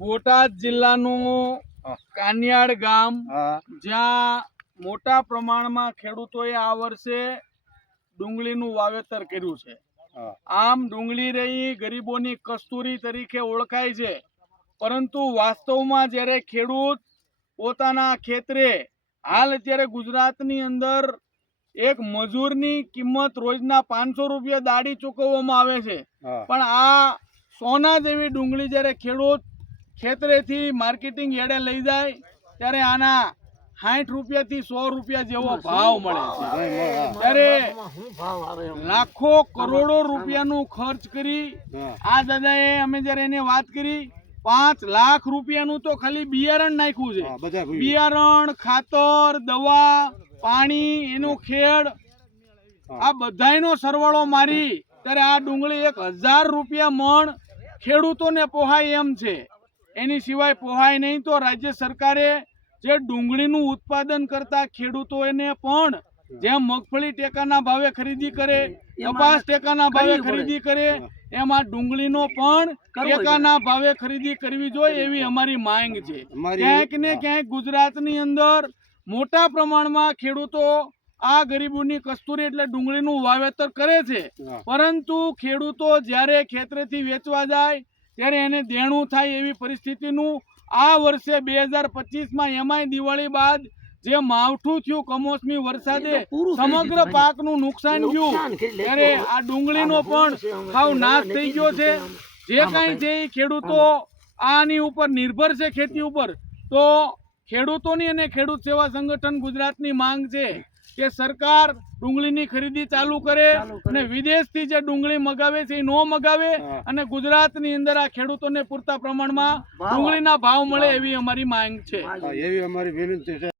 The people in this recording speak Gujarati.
બોટાદ જિલ્લાનું કાનિયાડ ગામ જ્યાં મોટા પ્રમાણમાં ખેડૂતોએ આ વર્ષે ડુંગળીનું વાવેતર કર્યું છે। આમ ડુંગળી રહી ગરીબોની કસ્તુરી તરીકે ઓળખાય છે, પરંતુ વાસ્તવમાં જ્યારે ખેડૂત પોતાના ખેતરે હાલ અત્યારે ગુજરાતની અંદર એક મજૂરની કિંમત રોજના 500 રૂપિયા દાડી ચૂકવવામાં આવે છે, પણ આ સોના જેવી ડુંગળી જ્યારે ખેડૂત ખેતરેથી માર્કેટિંગ યાર્ડે લઈ જાય ત્યારે આના 60 રૂપિયાથી 100 રૂપિયા જેવો ભાવ મળે છે। ત્યારે લાખો કરોડો રૂપિયાનું ખર્ચ કરી આ દાદાએ અમે જ્યારે એને વાત કરી 5 લાખ રૂપિયાનું તો ખાલી બિયારણ નાખ્યું છે। બિયારણ, ખાતર, દવા, પાણી, એનું ખેડ, આ બધાયનો સરવાળો મારી ત્યારે આ ડુંગળી 1000 રૂપિયા મણ ખેડૂતોને પોહાય એમ છે। એની સિવાય પોહાય નહીં તો રાજ્ય સરકારે જે ડુંગળીનું ઉત્પાદન કરતા ખેડૂતોને પણ જેમ મગફળી ટેકાના ભાવે ખરીદી કરે, કપાસ ટેકાના ભાવે ખરીદી કરે, એમાં ડુંગળીનો પણ ટેકાના ભાવે ખરીદી કરવી જોઈએ એવી અમારી માંગ છે। ક્યાંક ને ક્યાંક ગુજરાતની અંદર મોટા પ્રમાણમાં ખેડૂતો આ ગરીબોની કસ્તુરી એટલે ડુંગળીનું વાવેતર કરે છે, પરંતુ ખેડૂતો જ્યારે ખેતરેથી વેચવા જાય ત્યારે એને દેણું થાય એવી પરિસ્થિતિનું આ વર્ષે 2025માં એમાંય દિવાળી બાદ જે માવઠું થયું, કમોસમી વરસાદે સમગ્ર પાકનું નુકસાન થયું ત્યારે આ ડુંગળીનો પણ સાવ નાશ થઈ ગયો છે। જે કાંઈ છે એ ખેડૂતો આની ઉપર નિર્ભર છે, ખેતી ઉપર। તો ખેડૂતોની અને ખેડૂત સેવા સંગઠન ગુજરાતની માંગ છે કે સરકાર ડુંગળીની ખરીદી ચાલુ કરે અને વિદેશથી જે ડુંગળી મગાવે છે એ ન મગાવે અને ગુજરાતની અંદર આ ખેડૂતોને પૂરતા પ્રમાણમાં ડુંગળીના ભાવ મળે એવી અમારી માંગ છે, એવી અમારી વિનંતી છે।